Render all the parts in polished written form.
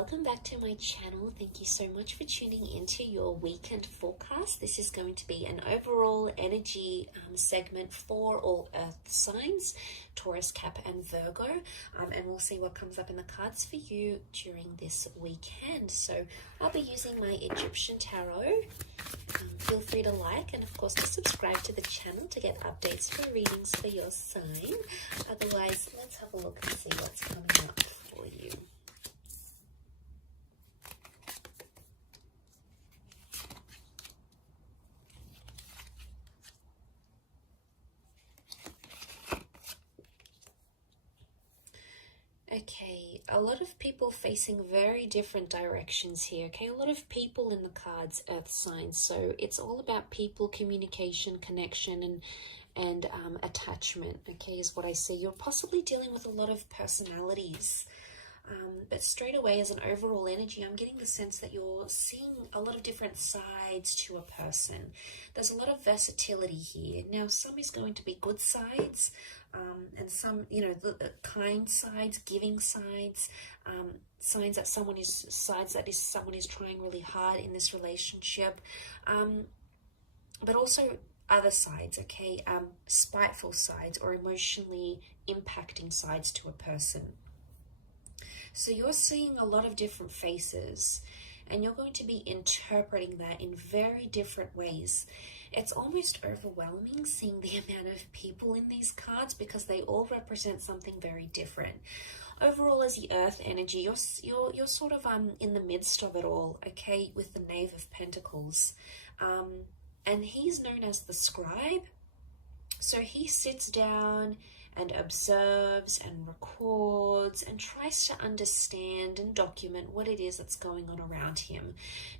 welcome back to my channel. Thank you so much for tuning into your weekend forecast. This is going to be an overall energy segment for all earth signs, Taurus, Cap and Virgo, and we'll see what comes up in the cards for you during this weekend. So I'll be using my Egyptian tarot. Feel free to like and of course to subscribe to the channel to get updates for readings for your sign. Otherwise, let's have a look and see what's coming up for you. Okay, a lot of people facing very different directions here, okay? A lot of people in the cards, earth signs. So it's all about people, communication, connection, and attachment, okay, is what I see. You're possibly dealing with a lot of personalities. But straight away as an overall energy, I'm getting the sense that you're seeing a lot of different sides to a person. There's a lot of versatility here. Now, some is going to be good sides, and some, you know, the kind sides, giving sides, signs that someone is trying really hard in this relationship, but also other sides, okay, spiteful sides or emotionally impacting sides to a person. So you're seeing a lot of different faces and you're going to be interpreting that in very different ways. It's almost overwhelming seeing the amount of people in these cards because they all represent something very different. Overall, as the earth energy, you're sort of in the midst of it all, okay, with the Knave of Pentacles. And he's known as the scribe. So he sits down and observes and records and tries to understand and document what it is that's going on around him.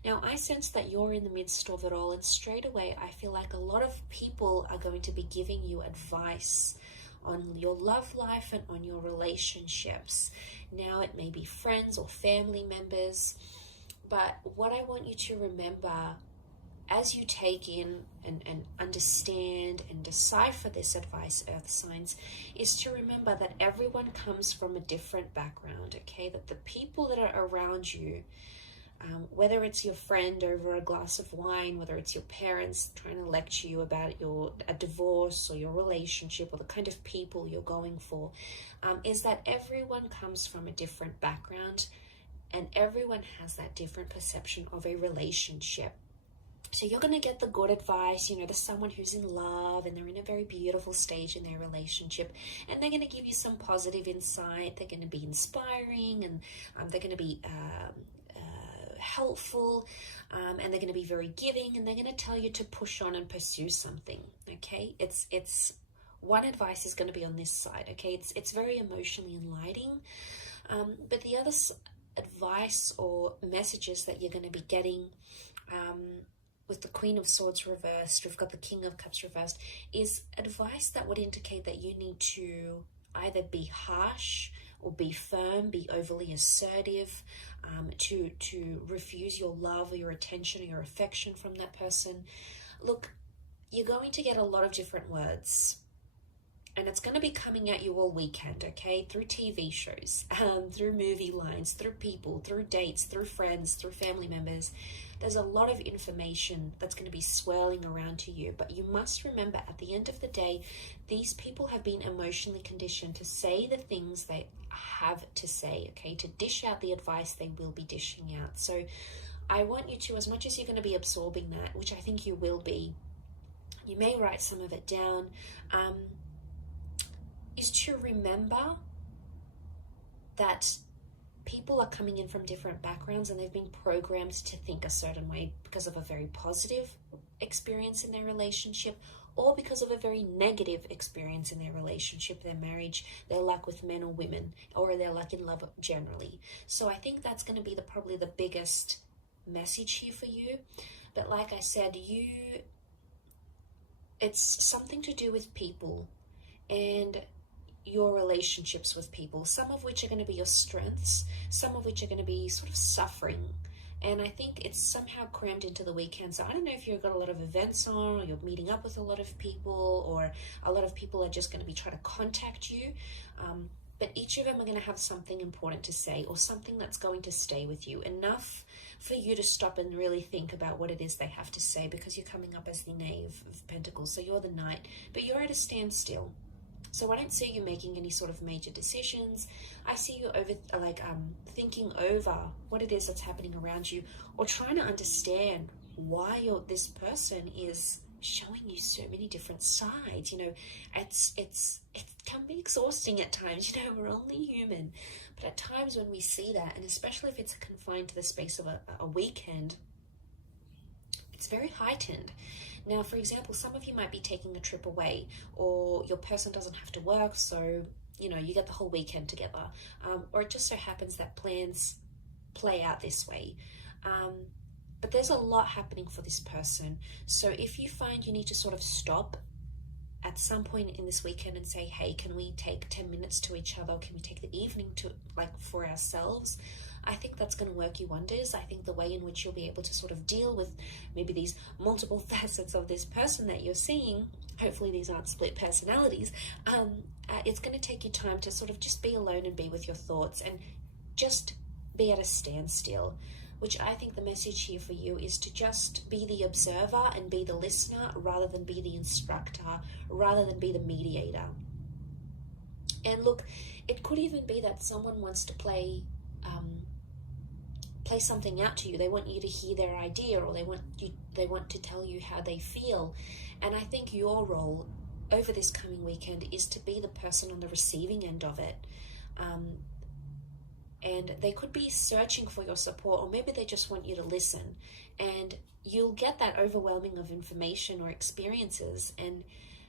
Now, I sense that you're in the midst of it all, and straight away I feel like a lot of people are going to be giving you advice on your love life and on your relationships. Now, it may be friends or family members, but what I want you to remember as you take in and understand and decipher this advice, earth signs, is to remember that everyone comes from a different background, okay? That the people that are around you, whether it's your friend over a glass of wine, whether it's your parents trying to lecture you about a divorce or your relationship or the kind of people you're going for, is that everyone comes from a different background and everyone has that different perception of a relationship. So you're going to get the good advice, you know, there's someone who's in love and they're in a very beautiful stage in their relationship, and they're going to give you some positive insight. They're going to be inspiring, and they're going to be helpful, and they're going to be very giving, and they're going to tell you to push on and pursue something, okay? It's one advice is going to be on this side, okay? It's very emotionally enlightening, but the other advice or messages that you're going to be getting, with the Queen of Swords reversed, we've got the King of Cups reversed, is advice that would indicate that you need to either be harsh or be firm, be overly assertive, to refuse your love or your attention or your affection from that person. Look, you're going to get a lot of different words, and it's going to be coming at you all weekend, okay? Through TV shows, through movie lines, through people, through dates, through friends, through family members. There's a lot of information that's going to be swirling around to you, but you must remember at the end of the day, these people have been emotionally conditioned to say the things they have to say, okay? To dish out the advice they will be dishing out. So I want you to, as much as you're going to be absorbing that, which I think you will be, you may write some of it down, is to remember that people are coming in from different backgrounds and they've been programmed to think a certain way because of a very positive experience in their relationship or because of a very negative experience in their relationship, their marriage, their luck with men or women, or their luck in love generally. So I think that's going to be probably the biggest message here for you. But like I said, it's something to do with people and your relationships with people, some of which are going to be your strengths, some of which are going to be sort of suffering. And I think it's somehow crammed into the weekend. So I don't know if you've got a lot of events on, or you're meeting up with a lot of people, or a lot of people are just going to be trying to contact you. but each of them are going to have something important to say, or something that's going to stay with you, enough for you to stop and really think about what it is they have to say, because you're coming up as the Knave of Pentacles, so you're the Knight, but you're at a standstill. So I don't see you making any sort of major decisions. I see you thinking over what it is that's happening around you, or trying to understand why this person is showing you so many different sides. You know, it can be exhausting at times. You know, we're only human, but at times when we see that, and especially if it's confined to the space of a weekend, it's very heightened. Now, for example, some of you might be taking a trip away, or your person doesn't have to work, so you know, you get the whole weekend together, or it just so happens that plans play out this way. But there's a lot happening for this person. So if you find you need to sort of stop at some point in this weekend and say, hey, can we take 10 minutes to each other? Can we take the evening to for ourselves? I think that's going to work you wonders. I think the way in which you'll be able to sort of deal with maybe these multiple facets of this person that you're seeing, hopefully these aren't split personalities, it's going to take you time to sort of just be alone and be with your thoughts and just be at a standstill, which I think the message here for you is to just be the observer and be the listener, rather than be the instructor, rather than be the mediator. And look, it could even be that someone wants to play something out to you. They want you to hear their idea, or they want to tell you how they feel. And I think your role over this coming weekend is to be the person on the receiving end of it. And they could be searching for your support, or maybe they just want you to listen. And you'll get that overwhelming of information or experiences, and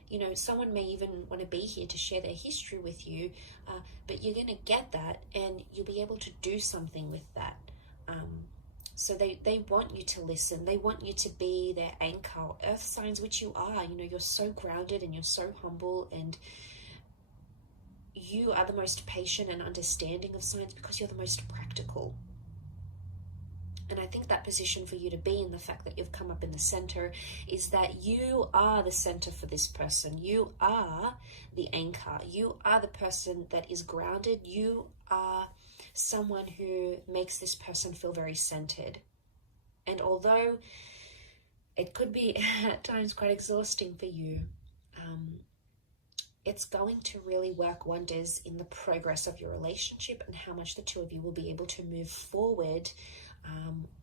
you know, someone may even want to be here to share their history with you, but you're going to get that, and you'll be able to do something with that. So they want you to listen. They want you to be their anchor. Earth signs, which you are, you know, you're so grounded and you're so humble, and you are the most patient and understanding of signs because you're the most practical. And I think that position for you to be in, the fact that you've come up in the center, is that you are the center for this person. You are the anchor. You are the person that is grounded. You are someone who makes this person feel very centered. And although it could be at times quite exhausting for you, it's going to really work wonders in the progress of your relationship and how much the two of you will be able to move forward,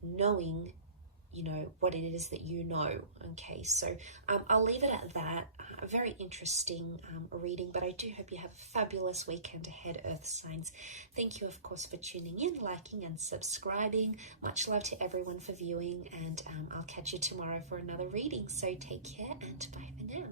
knowing, you know, what it is that you know. Okay, so I'll leave it at that. A very interesting reading, but I do hope you have a fabulous weekend ahead, Earth signs. Thank you, of course, for tuning in, liking and subscribing. Much love to everyone for viewing, and I'll catch you tomorrow for another reading. So take care, and bye for now.